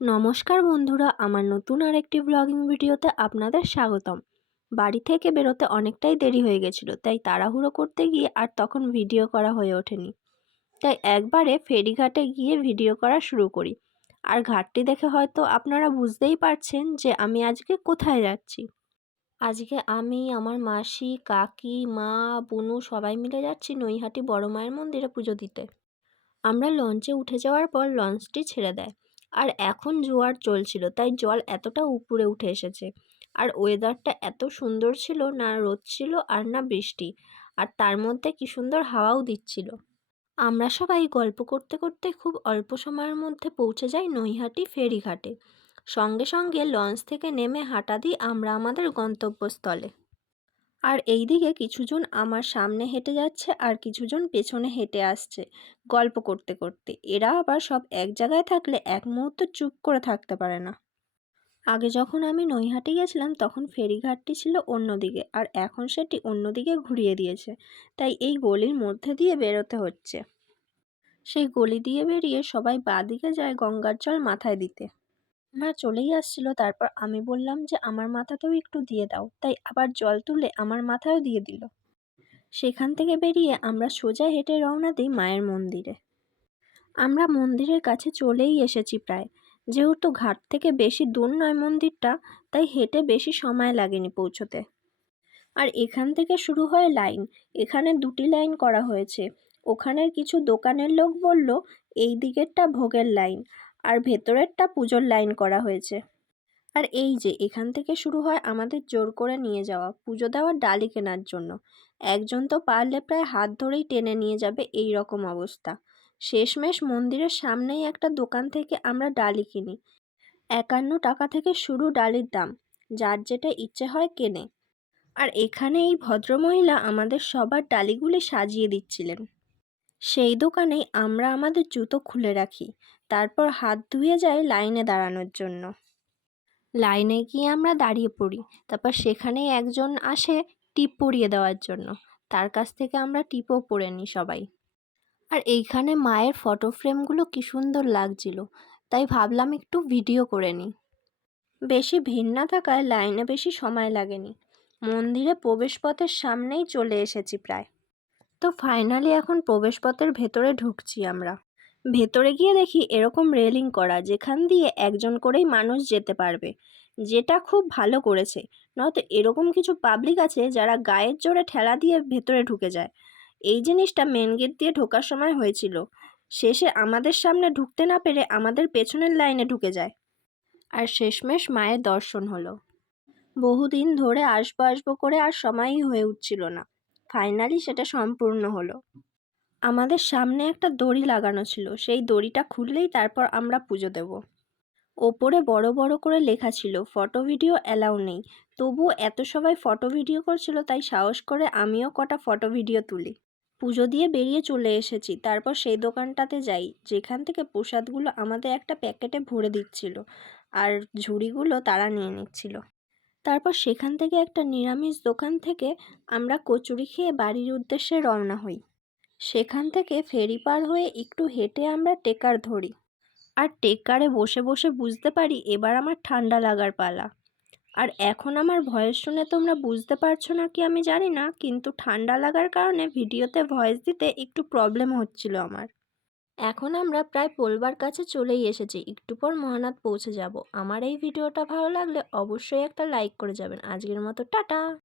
নমস্কার বন্ধুরা, আমার নতুন আরেকটি ব্লগিং ভিডিওতে আপনাদের স্বাগতম। বাড়ি থেকে বেরোতে অনেকটাই দেরি হয়ে গেছিলো, তাই তাড়াহুড়ো করতে গিয়ে আর তখন ভিডিও করা হয়ে ওঠেনি। তাই একবারে ফেরিঘাটে গিয়ে ভিডিও করা শুরু করি। আর ঘাটটি দেখে হয়তো আপনারা বুঝতেই পারছেন যে আমি আজকে কোথায় যাচ্ছি। আজকে আমি, আমার মাসি, কাকি, মা, বুনু সবাই মিলে যাচ্ছি নৈহাটি বড় মায়ের মন্দিরে পুজো দিতে। আমরা লঞ্চে উঠে যাওয়ার পর লঞ্চটি ছেড়ে দেয়। আর এখন জোয়ার চলছিল, তাই জল এতটা উপরে উঠে এসেছে। আর ওয়েদারটা এত সুন্দর ছিল, না রোদ ছিল আর না বৃষ্টি। আর তার মধ্যে কি সুন্দর হাওয়াও দিচ্ছিল। আমরা সবাই গল্প করতে করতে খুব অল্প সময়ের মধ্যে পৌঁছে যাই নৈহাটি ফেরিঘাটে। সঙ্গে সঙ্গে লঞ্চ থেকে নেমে হাঁটা দিই আমরা আমাদের গন্তব্যস্থলে। আর এইদিকে কিছুজন আমার সামনে হেঁটে যাচ্ছে আর কিছুজন পেছনে হেঁটে আসছে গল্প করতে করতে। এরা আবার সব এক জায়গায় থাকলে এক মুহূর্ত চুপ করে থাকতে পারে না। আগে যখন আমি নৈহাটি গেছিলাম তখন ফেরিঘাটটি ছিল অন্যদিকে, আর এখন সেটি অন্যদিকে ঘুরিয়ে দিয়েছে। তাই এই গলির মধ্যে দিয়ে বেরোতে হচ্ছে। সেই গলি দিয়ে বেরিয়ে সবাই বাঁদিকে যায় গঙ্গার জল মাথায় দিতে। মা চলেই আসছিল, তারপর আমি বললাম যে আমার মাথাতেও একটু দিয়ে দাও, তাই আবার জল তুলে আমার মাথায়ও দিয়ে দিল। সেখান থেকে বেরিয়ে আমরা সোজা হেঁটে রওনা দিই মায়ের মন্দিরে। আমরা মন্দিরের কাছে চলেই এসেছি প্রায়। যেহেতু ঘাট থেকে বেশি দূর নয় মন্দিরটা, তাই হেঁটে বেশি সময় লাগেনি পৌঁছতে। আর এখান থেকে শুরু হয় লাইন। এখানে দুটি লাইন করা হয়েছে। ওখানের কিছু দোকানের লোক বলল এই দিকেরটা ভোগের লাইন আর ভেতরেরটা পুজোর লাইন করা হয়েছে। আর এই যে এখান থেকে শুরু হয় আমাদের জোর করে নিয়ে যাওয়া পুজো দেওয়ার ডালি কেনার জন্য। একজন তো পারলে প্রায় হাত ধরেই টেনে নিয়ে যাবে, এই রকম অবস্থা। শেষমেশ মন্দিরের সামনেই একটা দোকান থেকে আমরা ডালি কিনি। 51 টাকা থেকে শুরু ডালির দাম, যার যেটা ইচ্ছে হয় কেনে। আর এখানে এই ভদ্রমহিলা আমাদের সবার ডালিগুলি সাজিয়ে দিচ্ছিলেন। সেই দোকানেই আমরা আমাদের জুতো খুলে রাখি, তারপর হাত ধুয়ে যাই লাইনে দাঁড়ানোর জন্য। লাইনে গিয়ে আমরা দাঁড়িয়ে পড়ি, তারপর সেখানেই একজন আসে টিপ পরিয়ে দেওয়ার জন্য। তার কাছ থেকে আমরা টিপও পরে নিই সবাই। আর এইখানে মায়ের ফটো ফ্রেমগুলো কি সুন্দর লাগছিল, তাই ভাবলাম একটু ভিডিও করে নিই। বেশি ভিড় না থাকায় লাইনে বেশি সময় লাগেনি। মন্দিরে প্রবেশপথের সামনেই চলে এসেছি প্রায়। তো ফাইনালি এখন প্রবেশপথের ভেতরে ঢুকছি আমরা। ভেতরে গিয়ে দেখি এরকম রেলিং করা, যেখান দিয়ে একজন করেই মানুষ যেতে পারবে, যেটা খুব ভালো করেছে। নয়তো এরকম কিছু পাবলিক আছে যারা গায়ের জোরে ঠেলা দিয়ে ভেতরে ঢুকে যায়। এই জিনিসটা মেন গেট দিয়ে ঢোকার সময় হয়েছিল। শেষে আমাদের সামনে ঢুকতে না পেরে আমাদের পেছনের লাইনে ঢুকে যায়। আর শেষমেশ মায়ের দর্শন হলো। বহুদিন ধরে আসবো আসবো করে আর সময়ই হয়ে উঠছিল না। ফাইনালি সেটা সম্পূর্ণ হলো। আমাদের সামনে একটা দড়ি লাগানো ছিল, সেই দড়িটা খুললেই তারপর আমরা পুজো দেব। ওপরে বড় বড় করে লেখা ছিল ফটো ভিডিও অ্যালাউ নেই। তবুও এত সবাই ফটো ভিডিও করছিল, তাই সাহস করে আমিও কটা ফটো ভিডিও তুলি। পুজো দিয়ে বেরিয়ে চলে এসেছি। তারপর সেই দোকানটাতে যাই যেখান থেকে প্রসাদগুলো আমাদের একটা প্যাকেটে ভরে দিচ্ছিল, আর ঝুড়িগুলো তারা নিয়ে নিচ্ছিল। তারপর সেখান থেকে একটা নিরামিষ দোকান থেকে আমরা কচুরি খেয়ে বাড়ির উদ্দেশ্যে রওনা হই। সেখান থেকে ফেরি পার হয়ে একটু হেঁটে আমরা টেকার ধরি। আর টেকারে বসে বসে বুঝতে পারি এবার আমার ঠান্ডা লাগার পালা। আর এখন আমার ভয়েস শুনে তোমরা বুঝতে পারছো না কি আমি জানি না, কিন্তু ঠান্ডা লাগার কারণে ভিডিওতে ভয়েস দিতে একটু প্রবলেম হচ্ছিল আমার। এখন আমরা প্রায় পোলবার কাছে চলেই এসেছি, একটু পর মহানাদ পৌঁছে যাব। আমার এই ভিডিওটা ভালো লাগলে অবশ্যই একটা লাইক করে যাবেন। আজকের মতো টাটা।